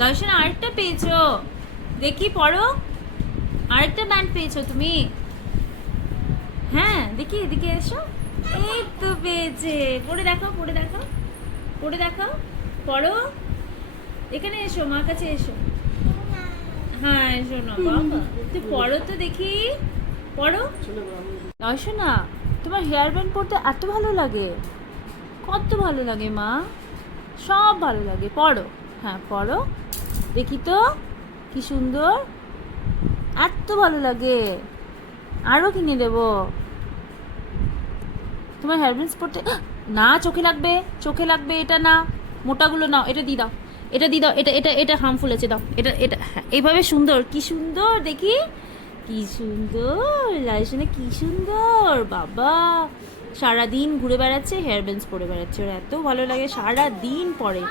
লয়সন আরেকটা পেয়েছো, দেখি পড়ো। আরেকটা ব্যান্ড পেয়েছো তুমি? হ্যাঁ দেখি, এদিকে এসো। এই তো পেয়েছে, পড়ে দেখো, পড়ে দেখো, পড়ে দেখো, পড়ো। এখানে এসো, মার কাছে এসো। হ্যাঁ এসো না বাবা, একটু পড়ো তো দেখি, পড়ো। লয়সন না, তোমার হেয়ার ব্যান্ড পরতে এত ভালো লাগে? কত ভালো লাগে মা, সব ভালো লাগে। পড়ো, হ্যাঁ পড়ো দেখি তো, কি সুন্দর, এত ভালো লাগে। আরও কিনে দেবো। তোমার হেয়ার ব্যান্ডস পরতে না, চোখে লাগবে, চোখে লাগবে, এটা না, মোটাগুলো নাও, এটা দিয়ে দাও, এটা দিয়ে দাও, এটা এটা এটা হার্মফুল আছে, দাও এটা, এটা হ্যাঁ এইভাবে সুন্দর, কি সুন্দর দেখি, কি সুন্দর লাইসনে, কি সুন্দর বাবা। সারাদিন ঘুরে বেড়াচ্ছে, হেয়ার ব্যান্ডস পরে বেড়াচ্ছে, ওর এত ভালো লাগে, সারা দিন পরে।